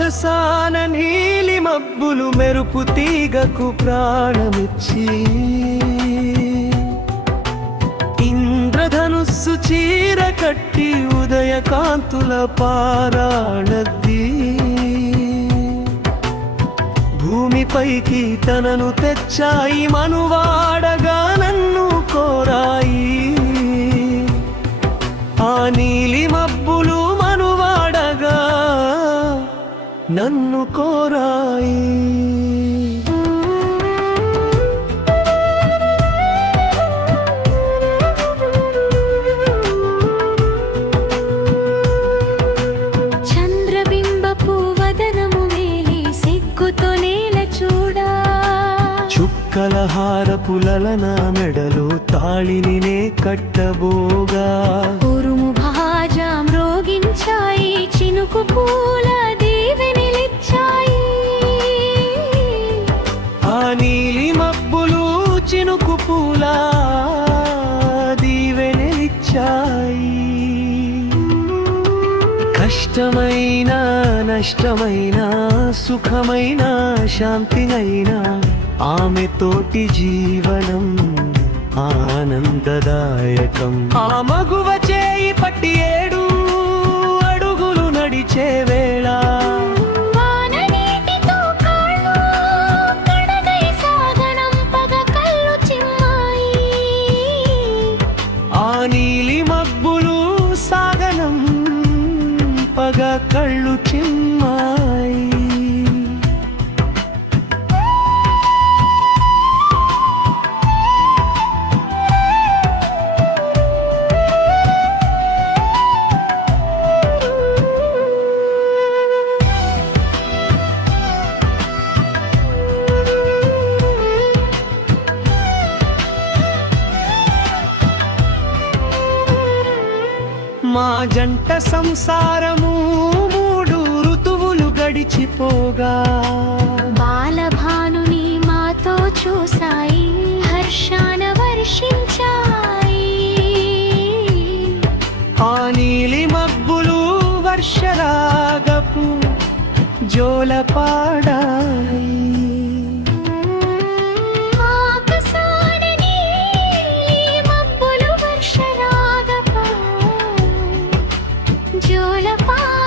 ఆకాశాన నీలి మబ్బులు మెరుపు తీగకు ప్రాణమిచ్చి ఇంద్రధనుస్సు చీర కట్టి ఉదయ కాంతుల పారాణద్ది భూమిపైకి తనను తెచ్చాయి మనువాడగా నన్ను కోరాయి ఆ నీలి మబ్బులు మనువాడగా నన్ను కోరాయి చంద్రబింబపు వదనము మేలి సిగ్గుతో నేల చూడా చుక్కలహారపు లలన మెడలో తాళినినే కట్టబోగా ఉరుము భాజా మ్రోగించాయి చినుకు పూల దీవెనలిచ్చాయి ఆ నీలి మబ్బులు చినుకు పూల దీవెనలిచ్చాయి కష్టమైన నష్టమైన సుఖమైన శాంతినైనా ఆమె తోటి జీవనం ఆనందదాయకం ఆ మగువ చేయి పట్టి 7 అడుగులు నడిచే వేళ వాననీటితో కాళ్ళు కడగై సాగనంపగ కళ్ళు చిమ్మాయి ఆ నీలి మబ్బులు సాగనం పగ కళ్ళు చిమ్మాయి మా జంట సంసారము 3 ఋతువులు గడిచిపోగా బాలభానుని మాతో చూసాయి హర్షాన వర్షించాయి ఆ నీలి మబ్బులు వర్షరాగపు జోలపాడాయి ఆకాశాన నీలి మబ్బులు వర్షరాగపు జోలపాడాయి